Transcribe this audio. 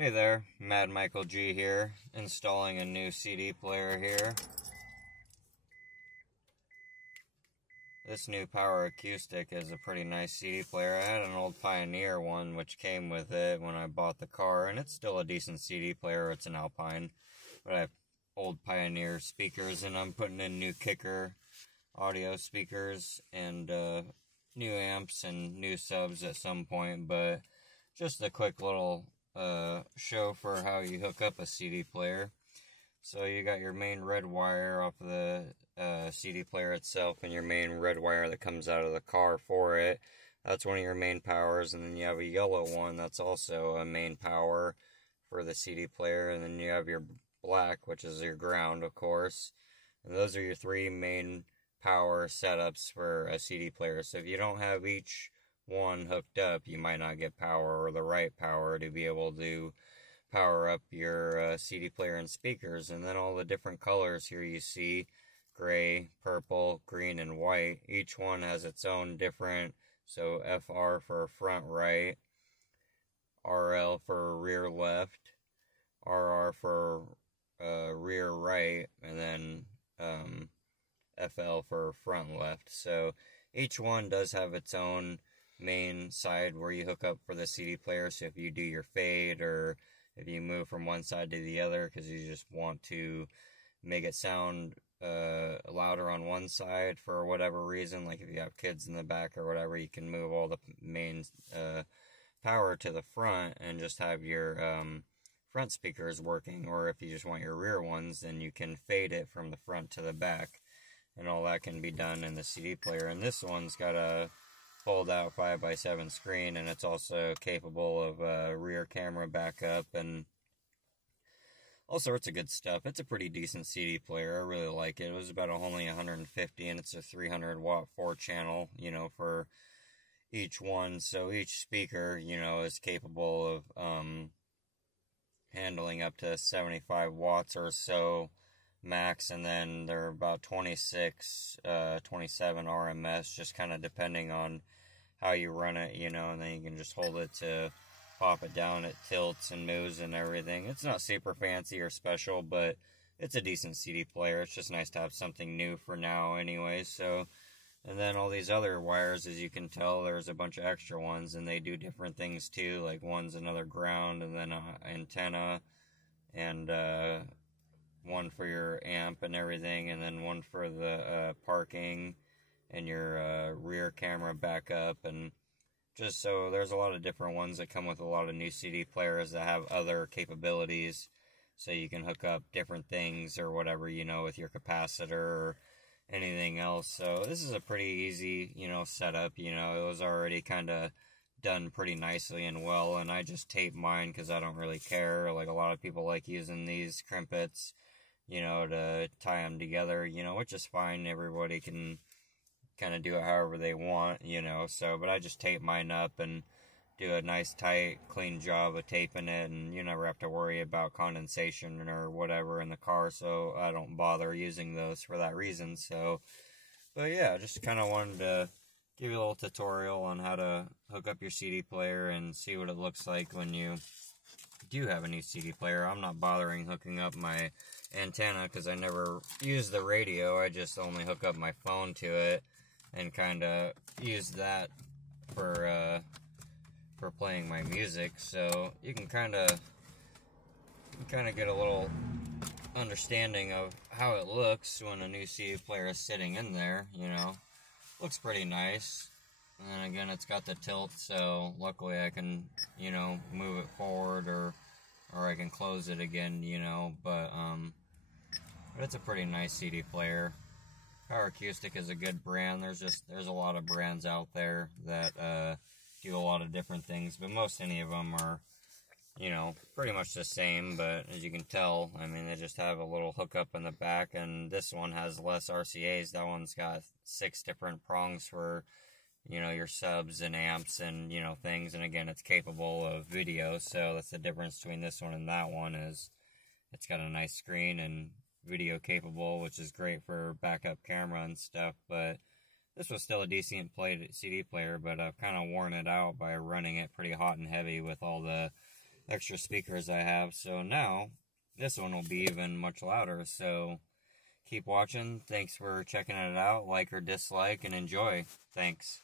Hey there, Mad Michael G here, installing a new CD player here. This new Power Acoustic is a pretty nice CD player. I had an old Pioneer one which came with it when I bought the car, and it's still a decent CD player. It's an Alpine, but I have old Pioneer speakers, and I'm putting in new kicker audio speakers and new amps and new subs at some point, but just a quick little show for how you hook up a CD player. So you got your main red wire off of the CD player itself, and your main red wire that comes out of the car for it. That's one of your main powers, and then you have a yellow one that's also a main power for the CD player, and then you have your black, which is your ground, of course. And those are your three main power setups for a CD player. So if you don't have each one hooked up, you might not get power or the right power to be able to power up your CD player and speakers. And then all the different colors here you see, gray, purple, green, and white. Each one has its own different, so FR for front right, RL for rear left, RR for rear right, and then FL for front left. So each one does have its own main side where you hook up for the CD player. So if you do your fade, or if you move from one side to the other because you just want to make it sound louder on one side for whatever reason, like if you have kids in the back or whatever, you can move all the main power to the front and just have your front speakers working. Or if you just want your rear ones, then you can fade it from the front to the back, and all that can be done in the CD player. And this one's got a fold out 5x7 screen, and it's also capable of rear camera backup and all sorts of good stuff. It's a pretty decent CD player. I really like it. It was about only 150, and it's a 300 watt 4-channel, for each one. So each speaker, is capable of handling up to 75 watts or so max, and then they're about 26, 27 RMS, just kind of depending on how you run it, and then you can just hold it to pop it down. It tilts and moves and everything. It's not super fancy or special, but it's a decent CD player. It's just nice to have something new for now anyway. So, and then all these other wires, as you can tell, there's a bunch of extra ones, and they do different things too. Like one's another ground, and then an antenna, and one for your amp and everything, and then one for the parking and your rear camera backup. And just so there's a lot of different ones that come with a lot of new CD players that have other capabilities, so you can hook up different things or whatever, with your capacitor or anything else. So this is a pretty easy, setup. It was already kind of done pretty nicely and well, and I just tape mine because I don't really care. Like a lot of people like using these crimpets, to tie them together, which is fine. Everybody can kind of do it however they want, so, but I just tape mine up and do a nice tight clean job of taping it, and you never have to worry about condensation or whatever in the car, so I don't bother using those for that reason. So, but yeah, just kind of wanted to give you a little tutorial on how to hook up your CD player and see what it looks like when you do have a new CD player. I'm not bothering hooking up my antenna because I never use the radio. I just only hook up my phone to it and kind of use that for playing my music. So you can kind of get a little understanding of how it looks when a new CD player is sitting in there. Looks pretty nice. And then again, it's got the tilt, so luckily I can move it forward, or I can close it again, but it's a pretty nice CD player. Power Acoustic is a good brand. There's a lot of brands out there that do a lot of different things, but most any of them are, pretty much the same. But as you can tell, I mean, they just have a little hookup in the back, and this one has less RCAs. That one's got 6 different prongs for, your subs and amps and, things. And again, it's capable of video, so that's the difference between this one and that one, is it's got a nice screen and video capable, which is great for backup camera and stuff. But this was still a decent CD player, but I've kind of worn it out by running it pretty hot and heavy with all the extra speakers I have. So now this one will be even much louder. So keep watching. Thanks for checking it out. Like or dislike and enjoy. Thanks.